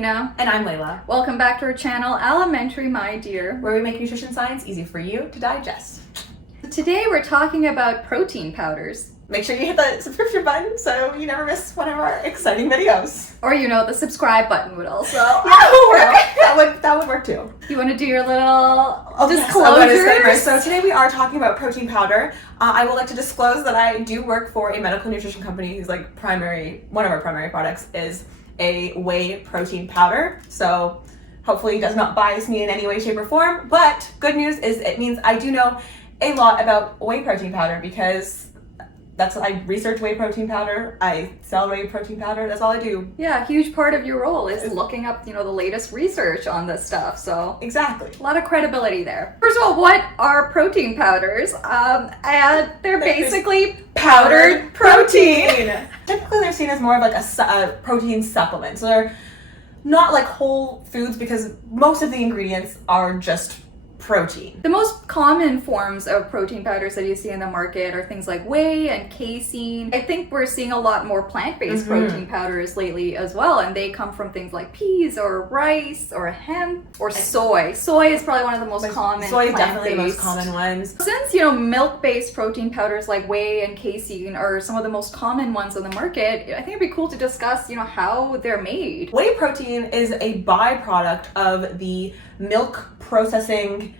Alina. And I'm Layla. Welcome back to our channel, Elementary My Dear, where we make nutrition science easy for you to digest. Today we're talking about protein powders. Make sure you hit the subscription button so you never miss one of our exciting videos. Or the subscribe button would also that would work too. You want to do your little disclosures? disclosures? So today we are talking about protein powder. I would like to disclose that I do work for a medical nutrition company whose one of our primary products is a whey protein powder. So hopefully it does not bias me in any way, shape, or form. But good news is it means I do know a lot about whey protein powder because I research whey protein powder, I sell whey protein powder, that's all I do. Yeah, a huge part of your role is looking up, the latest research on this stuff, so. Exactly. A lot of credibility there. First of all, what are protein powders? And they're basically powdered protein. Typically they're seen as more of like a protein supplement, so they're not like whole foods because most of the ingredients are just protein. The most common forms of protein powders that you see in the market are things like whey and casein. I think we're seeing a lot more plant-based protein powders lately as well, and they come from things like peas or rice or hemp or soy. Soy is probably one of the most common. Soy is definitely the most common ones. Since milk-based protein powders like whey and casein are some of the most common ones on the market, I think it'd be cool to discuss how they're made. Whey protein is a byproduct of the milk processing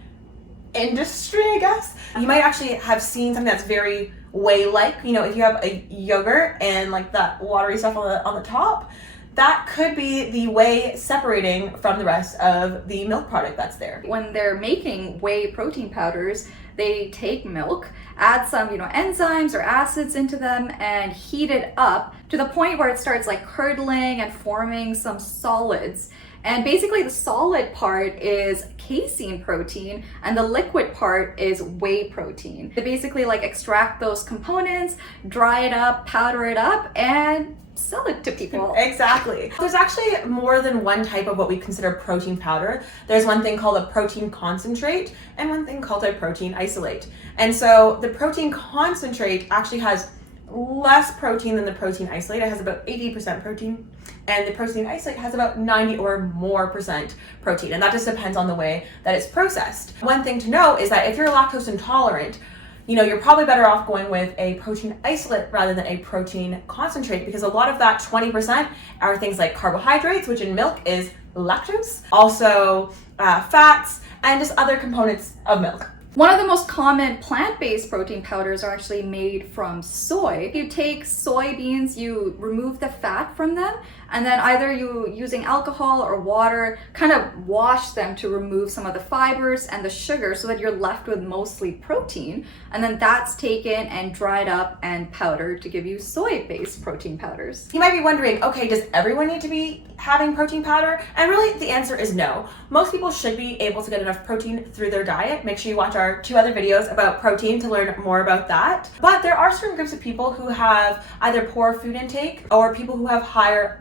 industry, I guess. You might actually have seen something that's very whey-like. If you have a yogurt and like that watery stuff on the top, that could be the whey separating from the rest of the milk product that's there. When they're making whey protein powders, they take milk, add some, enzymes or acids into them and heat it up to the point where it starts like curdling and forming some solids. And basically the solid part is casein protein and the liquid part is whey protein. They basically extract those components, dry it up, powder it up, and sell it to people. Exactly. There's actually more than one type of what we consider protein powder. There's one thing called a protein concentrate and one thing called a protein isolate. And so the protein concentrate actually has less protein than the protein isolate. It has about 80% protein, and the protein isolate has about 90 or more percent protein, and that just depends on the way that it's processed. One thing to know is that if you're lactose intolerant, you're probably better off going with a protein isolate rather than a protein concentrate, because a lot of that 20% are things like carbohydrates, which in milk is lactose, also fats, and just other components of milk. One of the most common plant-based protein powders are actually made from soy. You take soybeans, you remove the fat from them, and then either you using alcohol or water kind of wash them to remove some of the fibers and the sugar so that you're left with mostly protein. And then that's taken and dried up and powdered to give you soy-based protein powders. You might be wondering, okay, does everyone need to be having protein powder? And really the answer is no. Most people should be able to get enough protein through their diet. Make sure you watch our 2 other videos about protein to learn more about that. But there are certain groups of people who have either poor food intake or people who have higher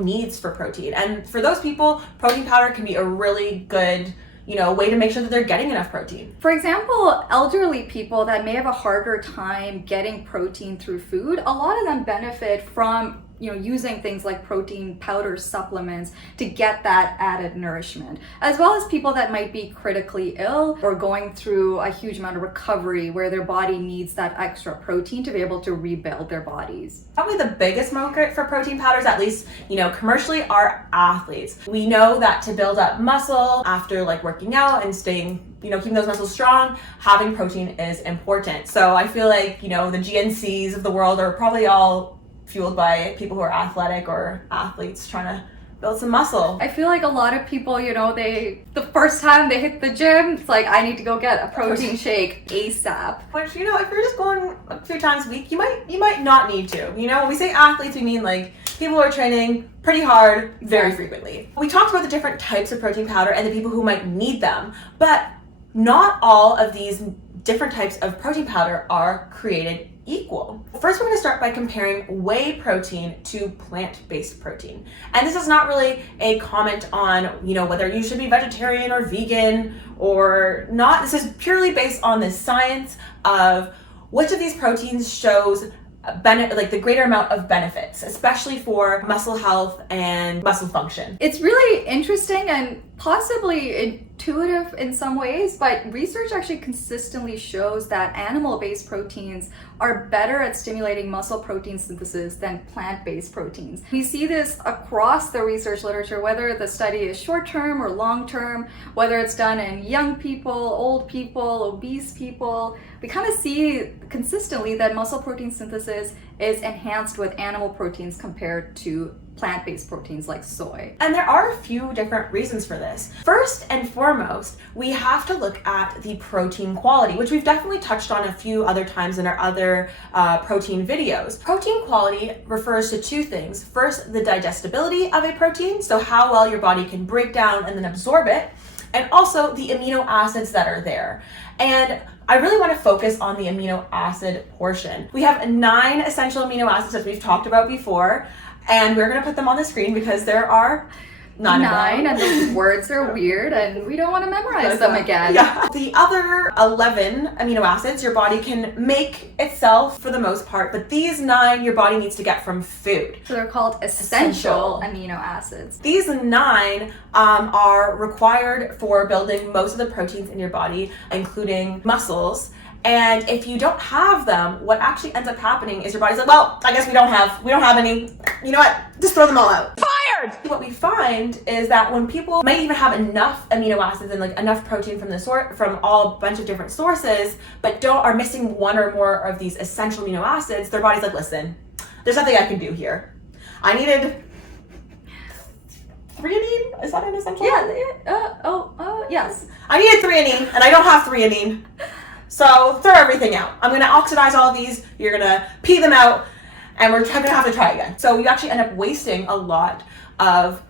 needs for protein. And for those people, protein powder can be a really good way to make sure that they're getting enough protein. For example, elderly people that may have a harder time getting protein through food, a lot of them benefit from using things like protein powder supplements to get that added nourishment, as well as people that might be critically ill or going through a huge amount of recovery where their body needs that extra protein to be able to rebuild their bodies. Probably the biggest market for protein powders, at least, commercially, are athletes. We know that to build up muscle after working out and staying keeping those muscles strong, having protein is important. So I feel like, the GNCs of the world are probably all fueled by people who are athletic or athletes trying to build some muscle. I feel like a lot of people, the first time they hit the gym, it's like, I need to go get a protein shake ASAP. Which, if you're just going a few times a week, you might not need to. When we say athletes, we mean people who are training pretty hard very frequently. We talked about the different types of protein powder and the people who might need them, but not all of these different types of protein powder are created equal. First, we're going to start by comparing whey protein to plant-based protein. And this is not really a comment on, whether you should be vegetarian or vegan or not. This is purely based on the science of which of these proteins shows like the greater amount of benefits, especially for muscle health and muscle function. It's really interesting and possibly intuitive in some ways, but research actually consistently shows that animal-based proteins are better at stimulating muscle protein synthesis than plant-based proteins. We see this across the research literature, whether the study is short-term or long-term, whether it's done in young people, old people, obese people. We kind of see consistently that muscle protein synthesis is enhanced with animal proteins compared to plant-based proteins like soy. And there are a few different reasons for this. First and foremost, we have to look at the protein quality, which we've definitely touched on a few other times in our other protein videos. Protein quality refers to two things. First, the digestibility of a protein, so how well your body can break down and then absorb it, and also the amino acids that are there. And I really want to focus on the amino acid portion. We have 9 essential amino acids that we've talked about before, and we're going to put them on the screen because there are 9 of them. And the words are weird and we don't want to memorize them again. Yeah. The other 11 amino acids your body can make itself for the most part, but these 9 your body needs to get from food. So they're called essential amino acids. These 9 are required for building most of the proteins in your body, including muscles. And if you don't have them, what actually ends up happening is your body's like, well, I guess we don't have any. You know what? Just throw them all out. Fired! What we find is that when people might even have enough amino acids and like enough protein from all bunch of different sources, but are missing one or more of these essential amino acids, their body's like, listen, there's nothing I can do here. I needed threonine? Is that an essential? Yeah. Yes. I needed threonine, and I don't have threonine. So throw everything out. I'm gonna oxidize all these, you're gonna pee them out, and we're gonna have to try again. So you actually end up wasting a lot of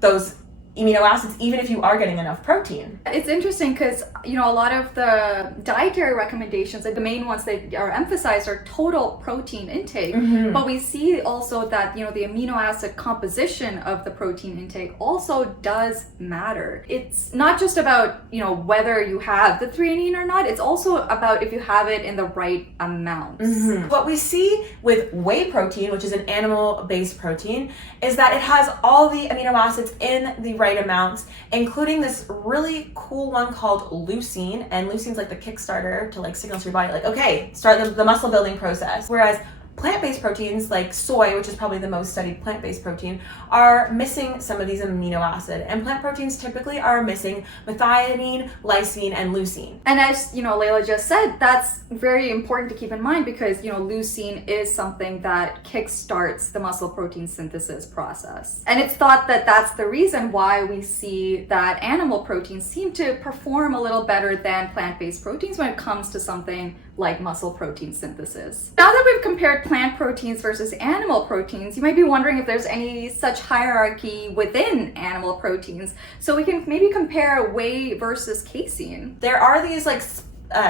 those amino acids, even if you are getting enough protein. It's interesting because, a lot of the dietary recommendations, like the main ones that are emphasized are total protein intake. Mm-hmm. But we see also that, the amino acid composition of the protein intake also does matter. It's not just about, whether you have the threonine or not, it's also about if you have it in the right amounts. Mm-hmm. What we see with whey protein, which is an animal-based protein, is that it has all the amino acids in the right amounts, including this really cool one called leucine. And leucine's like the Kickstarter to like signal to your body like, okay, start the muscle building process. Whereas plant-based proteins like soy, which is probably the most studied plant-based protein, are missing some of these amino acid. And plant proteins typically are missing methionine, lysine, and leucine. And as Layla just said, that's very important to keep in mind because leucine is something that kickstarts the muscle protein synthesis process. And it's thought that that's the reason why we see that animal proteins seem to perform a little better than plant-based proteins when it comes to something like muscle protein synthesis. Now that we've compared plant proteins versus animal proteins, you might be wondering if there's any such hierarchy within animal proteins. So we can maybe compare whey versus casein. There are these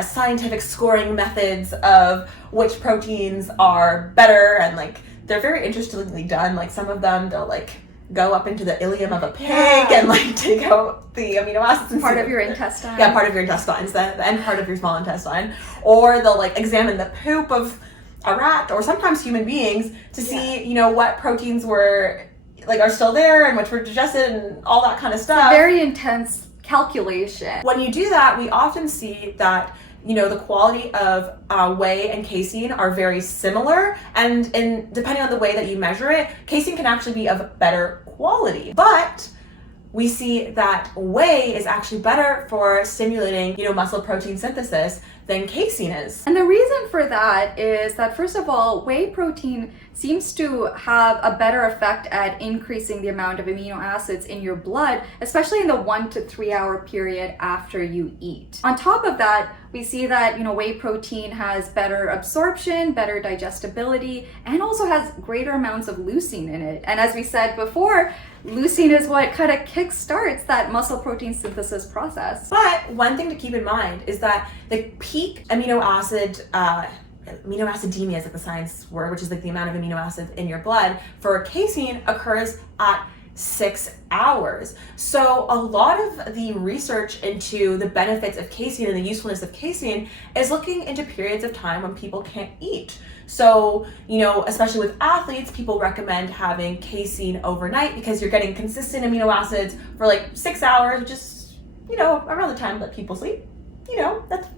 scientific scoring methods of which proteins are better, and they're very interestingly done. Like some of them, they'll go up into the ileum of a pig and take out the amino acids. Part of your intestine. Yeah, part of your intestines, the end part of your small intestine. Or they'll examine the poop of a rat or sometimes human beings to see, what proteins are still there and which were digested and all that kind of stuff. Very intense calculation. When you do that, we often see that the quality of whey and casein are very similar, and depending on the way that you measure it, casein can actually be of better quality. But we see that whey is actually better for stimulating, muscle protein synthesis than casein is. And the reason for that is that, first of all, whey protein seems to have a better effect at increasing the amount of amino acids in your blood, especially in the 1 to 3 hour period after you eat. On top of that, we see that, whey protein has better absorption, better digestibility, and also has greater amounts of leucine in it. And as we said before, leucine is what kind of kickstarts that muscle protein synthesis process. But one thing to keep in mind is that the peak amino acidemia is the science word, which is the amount of amino acids in your blood for casein occurs at 6 hours. So a lot of the research into the benefits of casein and the usefulness of casein is looking into periods of time when people can't eat. So, especially with athletes, people recommend having casein overnight because you're getting consistent amino acids for like 6 hours, which is, around the time that people sleep. That's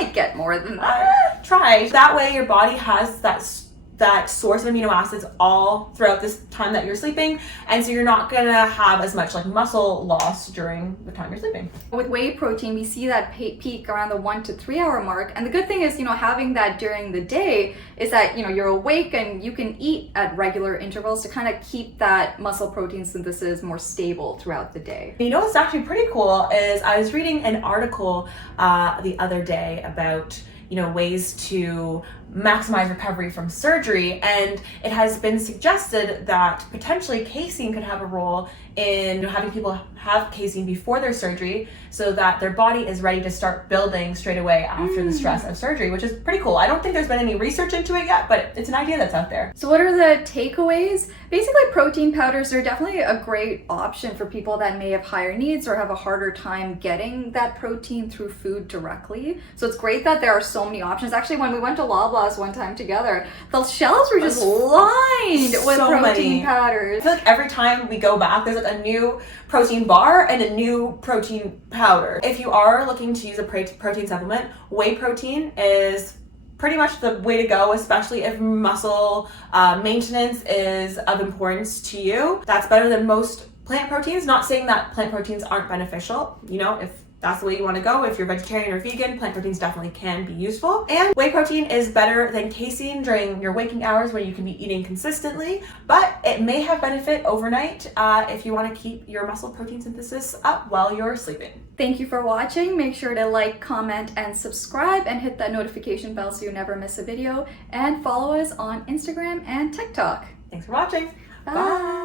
I get more than that. Try. That way your body has that source of amino acids all throughout this time that you're sleeping, and so you're not gonna have as much like muscle loss during the time you're sleeping. With whey protein, we see that peak around the 1 to 3 hour mark, and the good thing is, having that during the day is that you're awake and you can eat at regular intervals to kind of keep that muscle protein synthesis more stable throughout the day. What's actually pretty cool is I was reading an article the other day about ways to maximize recovery from surgery, and it has been suggested that potentially casein could have a role in having people have casein before their surgery so that their body is ready to start building straight away after the stress of surgery, which is pretty cool. I don't think there's been any research into it yet, but it's an idea that's out there. So what are the takeaways? Basically, protein powders are definitely a great option for people that may have higher needs or have a harder time getting that protein through food directly. So it's great that there are so many options. Actually, when we went to Loblaws one time together, the shelves were just lined with protein powders. I feel like every time we go back, there's like a new protein bar and a new protein powder. If you are looking to use a protein supplement, whey protein is pretty much the way to go, especially if muscle maintenance is of importance to you. That's better than most plant proteins. Not saying that plant proteins aren't beneficial. If that's the way you want to go. If you're vegetarian or vegan, plant proteins definitely can be useful. And whey protein is better than casein during your waking hours when you can be eating consistently, but it may have benefit overnight if you want to keep your muscle protein synthesis up while you're sleeping. Thank you for watching. Make sure to like, comment, and subscribe, and hit that notification bell so you never miss a video, and follow us on Instagram and TikTok. Thanks for watching. Bye.